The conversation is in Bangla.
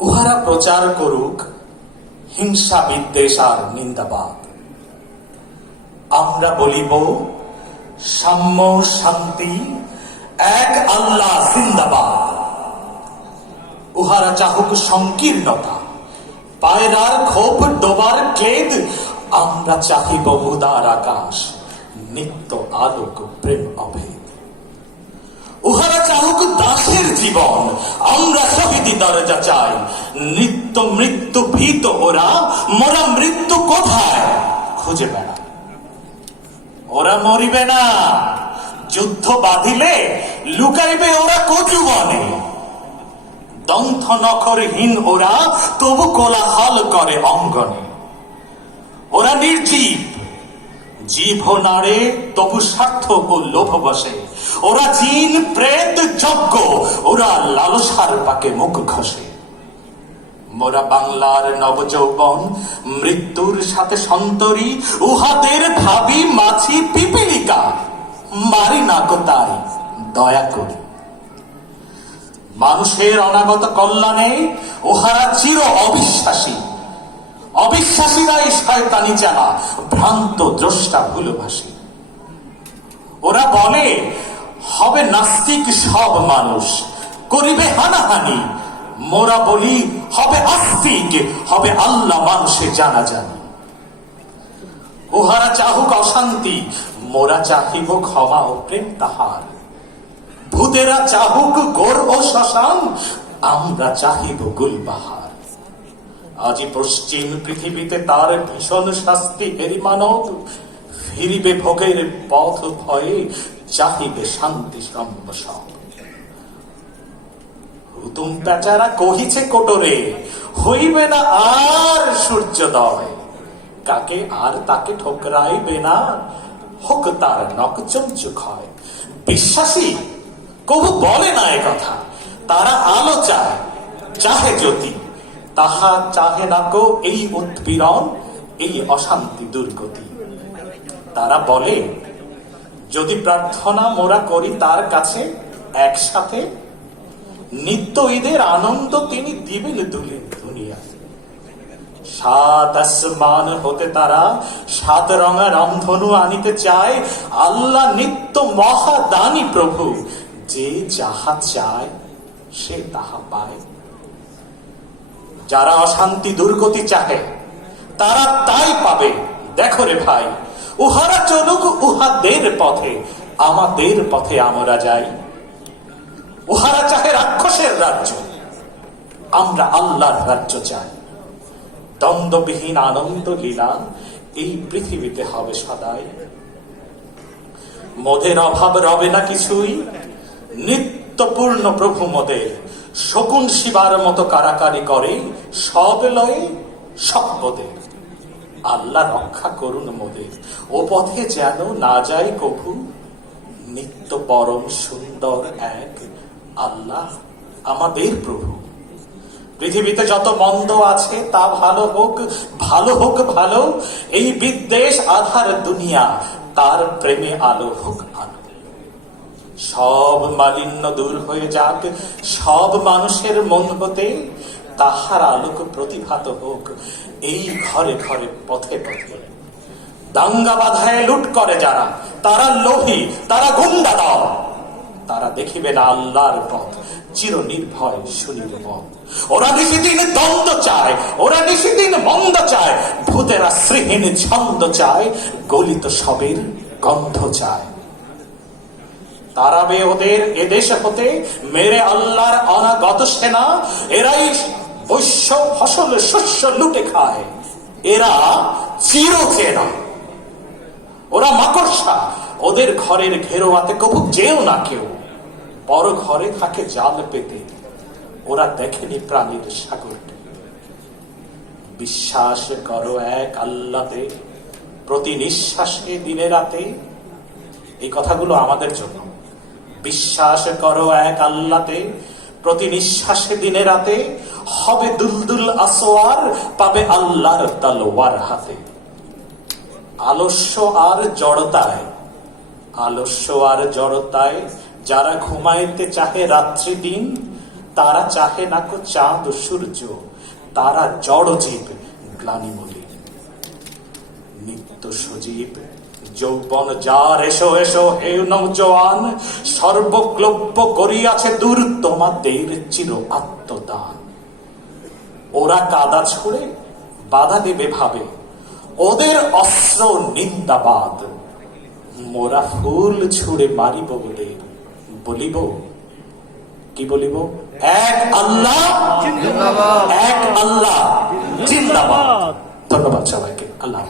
উহারা প্রচার করুক হিংসা, বিদ্বেষ আর নিন্দাবাদ। আমরা বলিব, সাম্য শান্তি এক আল্লাহ জিন্দাবাদ। উহারা চাহুক সংকীর্ণতা, পায়রার ক্ষোভ ডোবার ক্লেদ, আমরা চাহিব উদার আকাশ, নিত্য আলোক, প্রেম, অভেদ। চাহুক দাসের জীবন। আমরা শহীদি দরজা চাই নিত্য মৃত্যু ভীত ওরা, মোরা মৃত্যু কোথায়? খুঁজে বেড়া। ওরা মরিবে না। যুদ্ধ বাঁধিলে লুকাইবে ওরা কচু বনে। দন্থ নখরহীন ওরা, তবু কোলাহল করে অঙ্গনে। ওরা নির্জীব। জীব নাড়ে তবু স্বার্থ ও লোভ বসে ওরা জিন, প্রেত, যজ্ঞ। ওরা লালসার পাকে মুখ ঘষে। মোরা বাংলার নবযৌবন, মৃত্যুর সাথে সন্তরী, উহাদের ভাবি মাছি পিপিলিকা। মারি না তাই, দয়া করি। মানুষের অনাগত কল্যাণে উহারা চির অবিশ্বাসী। অবিশ্বাসীরাই শয়তানি চালা, ভ্রান্ত দ্রষ্টা ভুলভাসী। ওরা বলে হবে নাস্তিক সব মানুষ, করিবে হানাহানি। মোরা বলি, হবে আস্তিক, হবে আল্লাহ মানুষে জানা জানি উহারা চাহুক অশান্তি, মোরা চাহিব ক্ষমা ও প্রেম তাহার। ভূতেরা চাহুক গোর ও শ্মশান, আমরা চাহিব গুলবাহার। আজি পশ্চিম পৃথিবীতে তার ভীষণ শাস্তি, হেরি মানব, ফিরিবে ভোগের পথ ভয়ে চাহিবে শান্তি সম্বসব হুতুম পেচারা কহিছে কোটরে, হইবে না আর সূর্যোদয় কাকে আর তাকে ঠোকরাইবে না? হোক তার নক চমচুক হয়। বিশ্বাসী কবু বলে না কথা। তারা আলো চায়, চাহে জ্যোতি। তাহা চাহে না কো এই উৎপীড়ন, এই অশান্তি দুর্গতি। তারা বলে যদি প্রার্থনা মোরা করি তার কাছে একসাথে, নিত্য ঈদের আনন্দ তিনি দিবেন দুলে দুনিয়া সাত আসমান হতে তারা, সাত রঙা রংধনু আনিতে চায়। আল্লাহ নিত্য মহাদানী প্রভু, যে যাহা চায় সে তাহা পায়। যারা অশান্তি দুর্গতি চাহে, তারা তাই পাবে। দেখো রে ভাই উহারা চলুক উহাদের পথে, আমাদের পথে আমরা যাই। উহারা চাহে রাক্ষসের রাজ্য, আমরা আল্লাহর রাজ্য চাই। দ্বন্দ্ববিহীন আনন্দ লীলা এই পৃথিবীতে হবে সদাই। মদের অভাব রবে না কিছুই, নিত্যপূর্ণ প্রভু মদের। শকুন শিবার মতো কারাকারি করে সব লয় সভ্যদের আল্লাহ রক্ষা করুন মোদের। ও পথে যেন না যায় কভু নিত্য পরম সুন্দর এক আল্লাহ আমাদের প্রভু। পৃথিবীতে যত মন্দ আছে তা ভালো হোক ভালো হোক ভালো, এই বিদ্বেষ আধার দুনিয়া, তার প্রেমে আলো হোক আলো। সব মালিন্য দূর হয়ে যাক, সব মানুষের মন হতে তাহার আলোক প্রতিভাত হোক, এই ঘরে ঘরে পথে পথে। দাঙ্গা বাধায় লুট করে যারা, তারা লোভী, তারা গুন্ডা দল তারা দেখিবে না আল্লাহর পথ চির নির্ভয় সুনির্ভর ওরা নিশিদিন দ্বন্দ্ব চায়, ওরা নিশিদিন মন্দ চায়, ভূতেরা শ্রীহীন ছন্দ চায়, গলিত সবের গন্ধ চায়। তারাবে ওদের এদেশ হতে, মেরে আল্লাহর অনাগত সেনা, এরাই বৈশ্য ফসল শস্য লুটে খায়। এরা চির চেনা ওরা মাকড়সা। ওদের ঘরের ঘেরোয়াতে কবু যেও না কেউ। পর ঘরে থাকে জাল পেতে। ওরা দেখেনি প্রাণীর সাগরকে বিশ্বাস করো এক আল্লাতে, প্রতি নিঃশ্বাসে দিনে রাতে। এই কথাগুলো আমাদের জন্য। বিশ্বাস করো এক আল্লাতে প্রতি নিঃশ্বাসে দিনে রাতে হবে দুলদুল আসোয়ার পাবে আল্লাহর তালোয়ার হাতে। আলস্য আর জড়তায়, আলস্য আর জড়তায় যারা ঘুমাইতে চাহে রাত্রি দিন, তারা চাহে না কো চাঁদ সূর্য, তারা জড় জীব গ্লানি বলি নিত্য সজীব যৌবন যার এসো এসো হে নৌজওয়ান সর্বক্লব্য করিয়াছে দূর তোমাদের চির আত্মদান। ওরা কাদা ছুড়ে বাধা দেবে ভাবে। ওদের অস্ত্র নিন্দাবাদ। মোরা ফুল ছুড়ে মারিব বলে বলিব কি বলিব? এক আল্লাহ এক আল্লাহ জিন্দাবাদ। ধন্যবাদ সবাইকে। আল্লাহ।